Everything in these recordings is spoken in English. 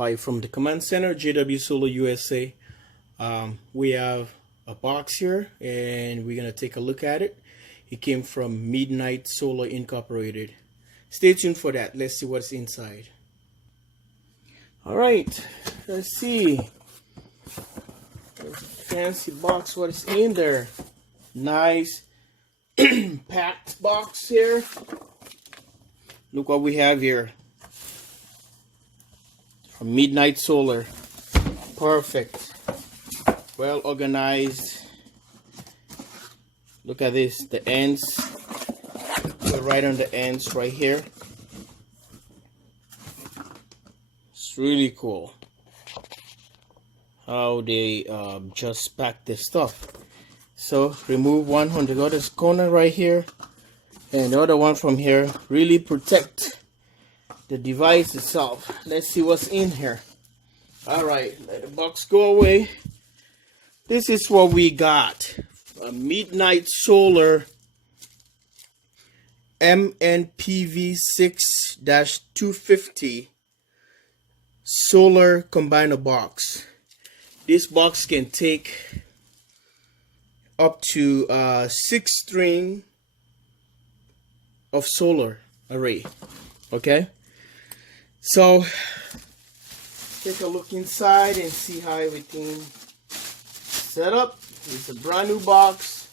live from the command center, JW Solar USA. We have a box here and we're gonna take a look at it. It came from MidNite Solar Incorporated. Stay tuned for that. Let's see what's inside. All right, let's see. There's a fancy box. What is in there? Nice packed box here. Look what we have here from MidNite Solar. Perfect, well organized. Look at this, the ends. We're right on the ends right here. It's really cool how they just pack this stuff. So remove one on the other corner right here, and the other one from here. Really protect the device itself. Let's see what's in here. All right, let the box go away. This is what we got: a MidNite Solar MNPV6-250 solar combiner box. This box can take up to 6 string of solar array. Okay, so take a look inside and see how everything set up. It's a brand new box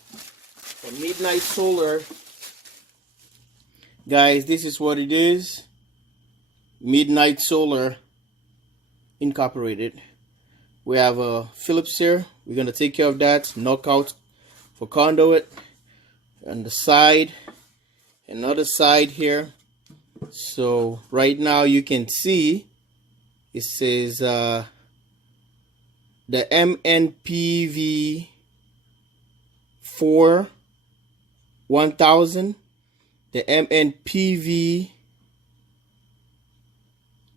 from MidNite Solar. Guys, this is what it is. MidNite Solar Incorporated. We have a Phillips here. We're gonna take care of that. Knockout for conduit on the side, another side here. So right now you can see it says the MNPV4 1000, the MNPV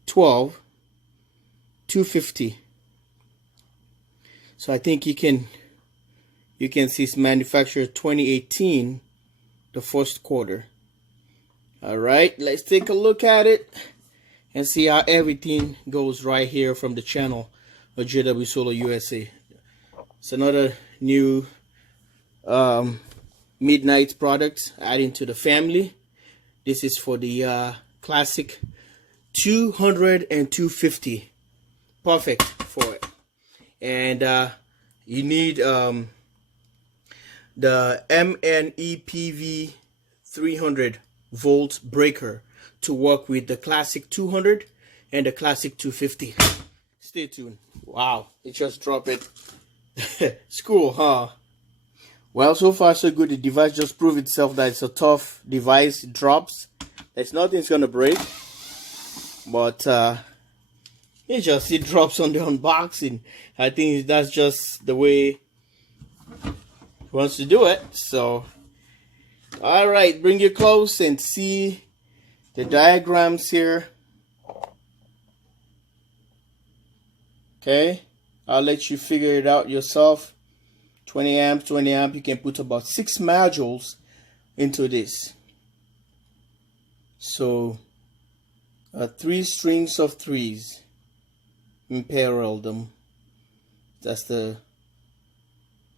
12 250. So I think you can see it's manufactured 2018, the first quarter. All right, let's take a look at it and see how everything goes right here from the channel of JW Solar USA. It's another new MidNite product adding to the family. This is for the classic 200 and 250. Perfect for it. And you need the MNEPV 300 volt breaker to work with the classic 200 and the classic 250. Stay tuned. Wow, it just dropped it. It's cool, huh? Well, so far so good. The device just proved itself that it's a tough device. It drops. There's nothing's gonna break, but it drops on the unboxing. I think that's just the way it wants to do it. So all right, bring you close and see the diagrams here. Okay, I'll let you figure it out yourself. 20 amps, 20 amp. You can put about 6 modules into this. So 3 strings of 3s. Parallel them. That's the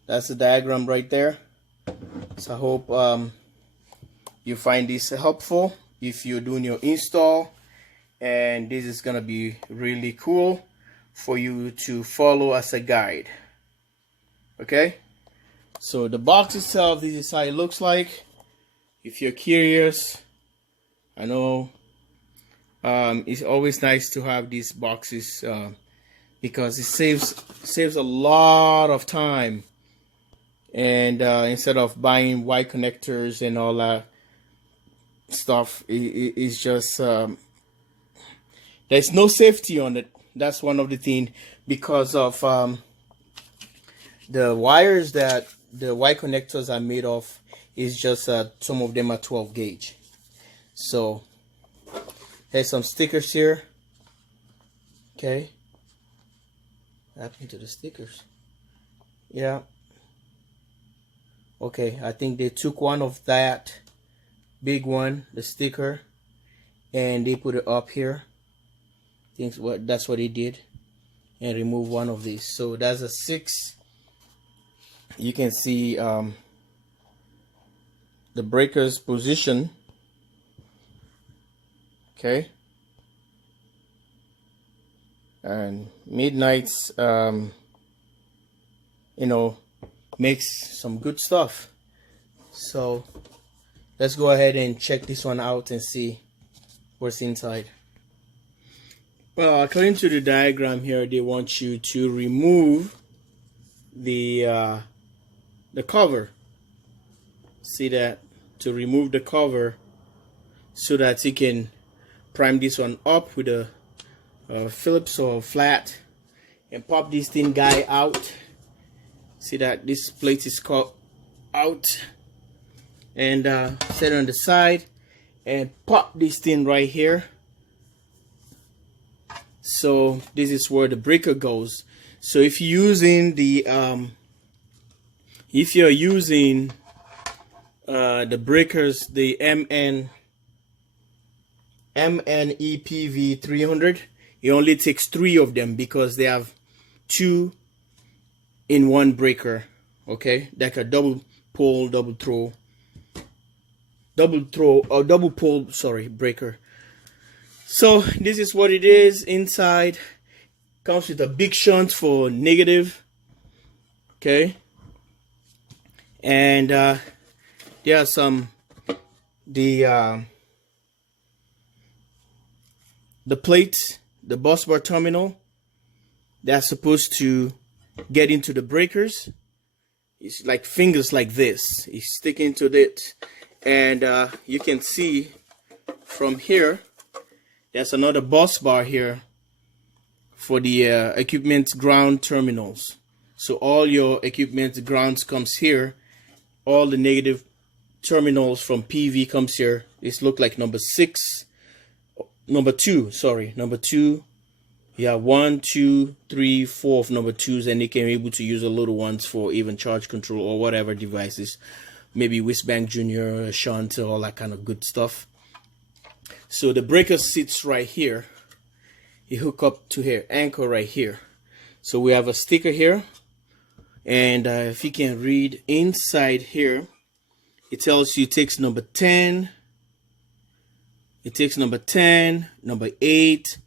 diagram right there. So I hope you find this helpful if you're doing your install, and this is gonna be really cool for you to follow as a guide. Okay, so the box itself, this is how it looks like. If you're curious, I know it's always nice to have these boxes because it saves a lot of time, and instead of buying wire connectors and all that stuff, it's just there's no safety on it. That's one of the things, because of the wires that the wire connectors are made of is just some of them are 12 gauge. So there's some stickers here. Okay, what happened to the stickers? Yeah, okay, I think they took one of that big one, the sticker, and they put it up here. think that's what he did, and remove one of these. So that's a 6. You can see the breaker's position. Okay, and MidNite's you know, makes some good stuff. So let's go ahead and check this one out and see what's inside. Well, according to the diagram here, they want you to remove the cover. See that? To remove the cover so that you can prime this one up with a Phillips or flat and pop this thin guy out. See that this plate is cut out, and set it on the side and pop this thing right here. So this is where the breaker goes. So if you're using the the breakers, the MNPV6, it only takes 3 of them because they have 2 in one breaker. Okay, like a double pole breaker. So this is what it is inside. Comes with a big shunt for negative. Okay, and there are some the plates, the bus bar terminal, that's supposed to get into the breakers. It's like fingers like this. It's sticking to it, and you can see from here there's another bus bar here for the equipment ground terminals. So all your equipment grounds comes here. All the negative terminals from PV comes here. This look like number 2. Yeah, 1, 2, 3, 4 of number 2s, and you can be able to use the little ones for even charge control or whatever devices, maybe Wistbank Junior, shunt, all that kind of good stuff. So the breaker sits right here. You hook up to here, anchor right here. So we have a sticker here, and if you can read inside here, it tells you it takes number 10. It takes number 10, number 8,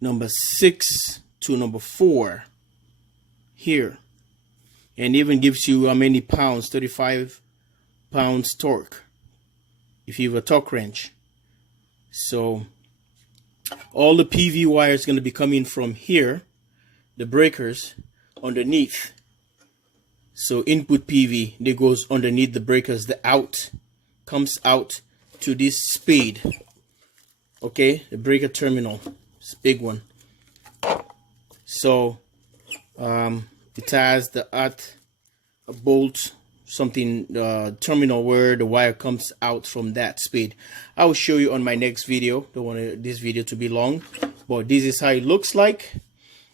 number 6 to number 4 here, and even gives you how many pounds, 35 pounds torque if you have a torque wrench. So all the PV wire is going to be coming from here, the breakers underneath. So input PV, that goes underneath the breakers. The out comes out to this spade. Okay, the breaker terminal, it's a big one. So it has the a bolt, something terminal where the wire comes out from that spade. I will show you on my next video. Don't want this video to be long, but this is how it looks like.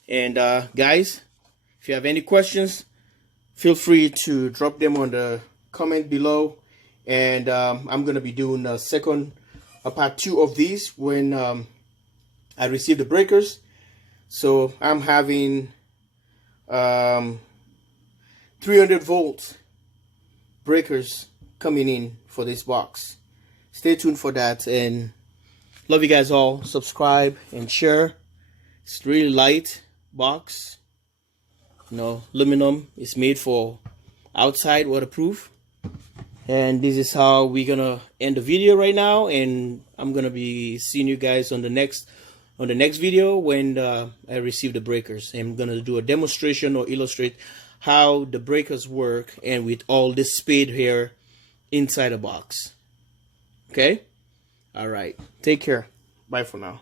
And guys, if you have any questions, feel free to drop them on the comment below, and I'm gonna be doing a part 2 of these when I receive the breakers. So I'm having 300 volt breakers coming in for this box. Stay tuned for that, and love you guys all. Subscribe and share. It's really light box, you know, aluminum. It's made for outside, waterproof. And this is how we're gonna end the video right now, and I'm gonna be seeing you guys on the next video when I receive the breakers. I'm gonna do a demonstration or illustrate how the breakers work, and with all this spade here inside a box. Okay, all right, take care, bye for now.